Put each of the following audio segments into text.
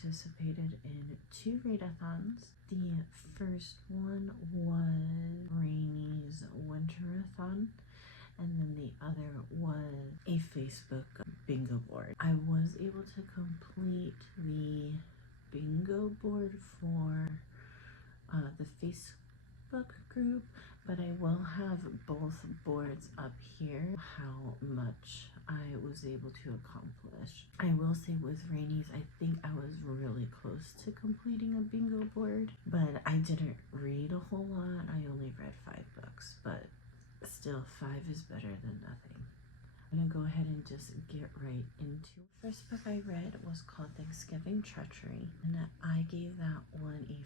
participated in 2 readathons. The first one was Rainy's Winterathon, and then the other was a Facebook bingo board. I was able to complete the bingo board for the Facebook group, but I will have both boards up here, how much I was able to accomplish. I will say with Rainy's, I think I was really close to completing a bingo board, but I didn't read a whole lot. I only read 5 books, but still 5 is better than nothing. I'm gonna go ahead and just get right into it. The first book I read was called Thanksgiving Treachery, and I gave that one a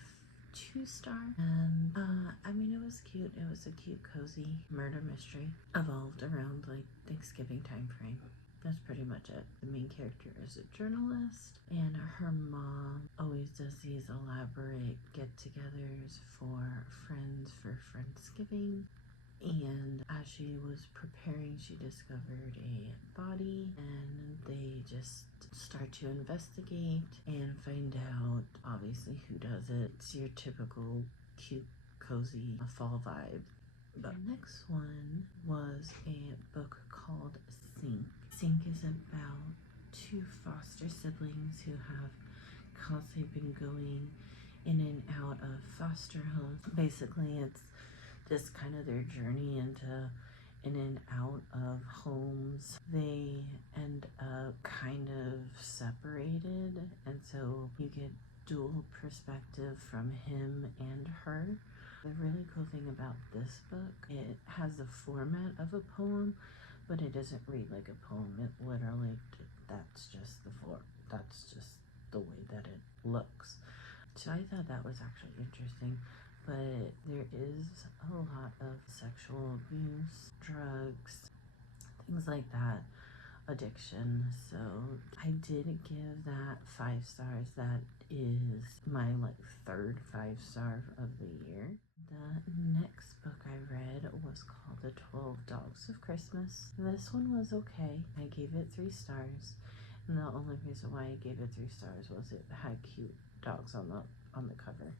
2-star, and I mean, it was cute. It was a cute, cozy murder mystery evolved around like Thanksgiving time frame. That's pretty much it. The main character is a journalist, and her mom always does these elaborate get-togethers for friends for Friendsgiving. And as she was preparing, she discovered a body, and they just start to investigate and find out, obviously, who does it. It's your typical cute, cozy fall vibe. The next one was a book called Sink. Sink is about 2 foster siblings who have constantly been going in and out of foster homes. Basically, it's just kind of their journey into in and out of homes. They end up kind of separated, and so you get dual perspective from him and her. The really cool thing about this book, it has the format of a poem, but it doesn't read like a poem. It literally, that's just the way that it looks. So I thought that was actually interesting. But there is a lot of sexual abuse, drugs, things like that, addiction. So I did give that 5 stars. That is my 3rd 5-star of the year. The next book I read was called The 12 Dogs of Christmas. This one was okay. I gave it 3 stars. And the only reason why I gave it 3 stars was it had cute dogs on the cover.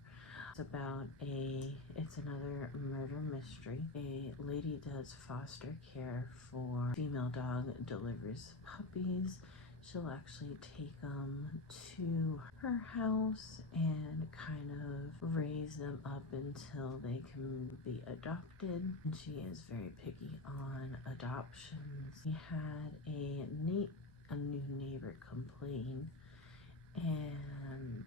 It's another murder mystery. A lady does foster care for female dog, delivers puppies. She'll actually take them to her house and kind of raise them up until they can be adopted. And she is very picky on adoptions. We had a new neighbor complain, and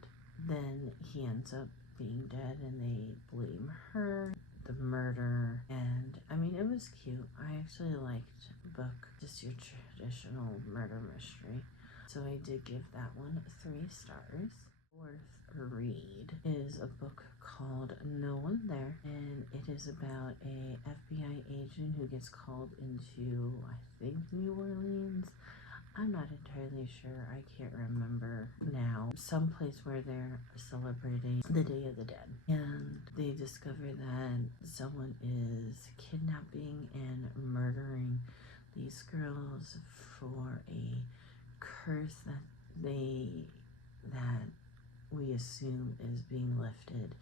then he ends up being dead, and they blame her, the murder. And I mean, it was cute. I actually liked the book, just your traditional murder mystery, so I did give that one 3 stars. Fourth read is a book called No One There, and it is about a FBI agent who gets called into, I think, New Orleans. I'm not entirely sure. I can't remember now. Someplace where they're celebrating the Day of the Dead. And they discover that someone is kidnapping and murdering these girls for a curse that we assume is being lifted.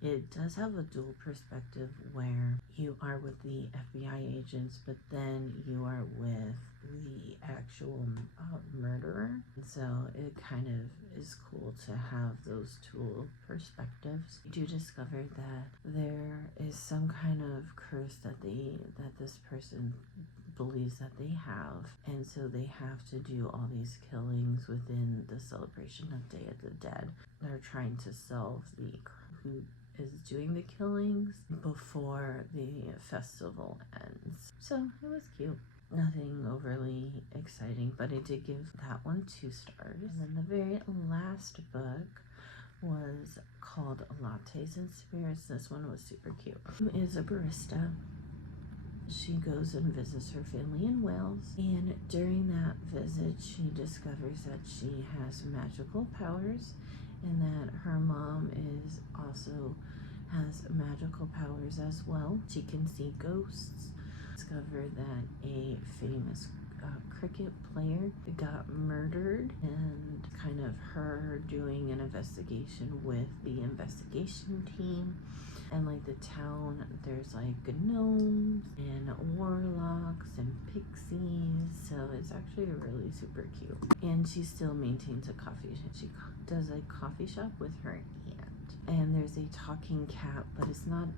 It does have a dual perspective where you are with the FBI agents, but then you are with the actual murderer. And so it kind of is cool to have those dual perspectives. You do discover that there is some kind of curse that this person believes that they have, and so they have to do all these killings within the celebration of Day of the Dead. They're trying to solve who is doing the killings before the festival ends. So it was cute. Nothing overly exciting, but I did give that one 2 stars. And then the very last book was called Lattes and Spirits. This one was super cute. Who is a barista. She goes and visits her family in Wales, and during that visit she discovers that she has magical powers, and that her mom has magical powers as well. She can see ghosts. Discover that a famous cricket player got murdered, and kind of her doing an investigation with the investigation team. And like the town, there's like gnomes and warlocks and pixies, so it's actually really super cute. And she still maintains a coffee shop. She does a coffee shop with her aunt. And there's a talking cat, but he's not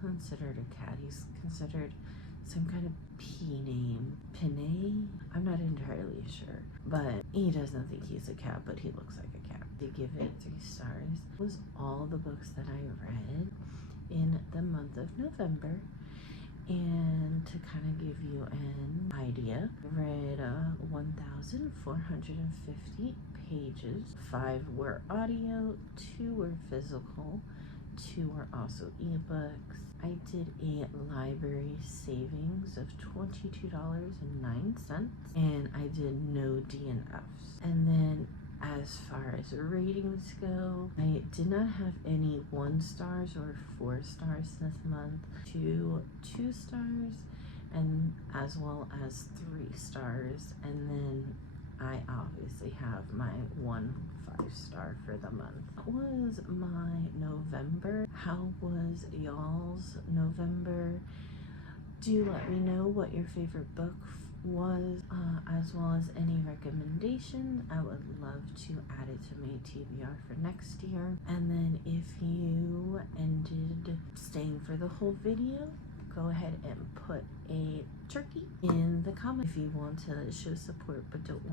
considered a cat. He's considered some kind of P name. Pinay? I'm not entirely sure, but he doesn't think he's a cat, but he looks like a cat. They give it 3 stars. It was all the books that I read in the month of November. And to kind of give you an idea, I read 1,450 pages. 5 were audio, 2 were physical, 2 were also ebooks. I did a library savings of $22.09, and I did no DNFs. And then as far as ratings go, I did not have any 1 stars or 4 stars this month, 2 stars, and as well as 3 stars. And then I obviously have my 1 5-star for the month. That was my November. How was y'all's November? Do let me know what your favorite book was, as well as any recommendations. I would love to add it to my TBR for next year. And then if you ended staying for the whole video, go ahead and put a turkey in the comment if you want to show support but don't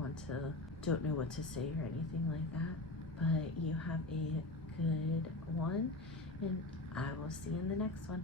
know what to say or anything like that. But you have a good one, and I will see you in the next one.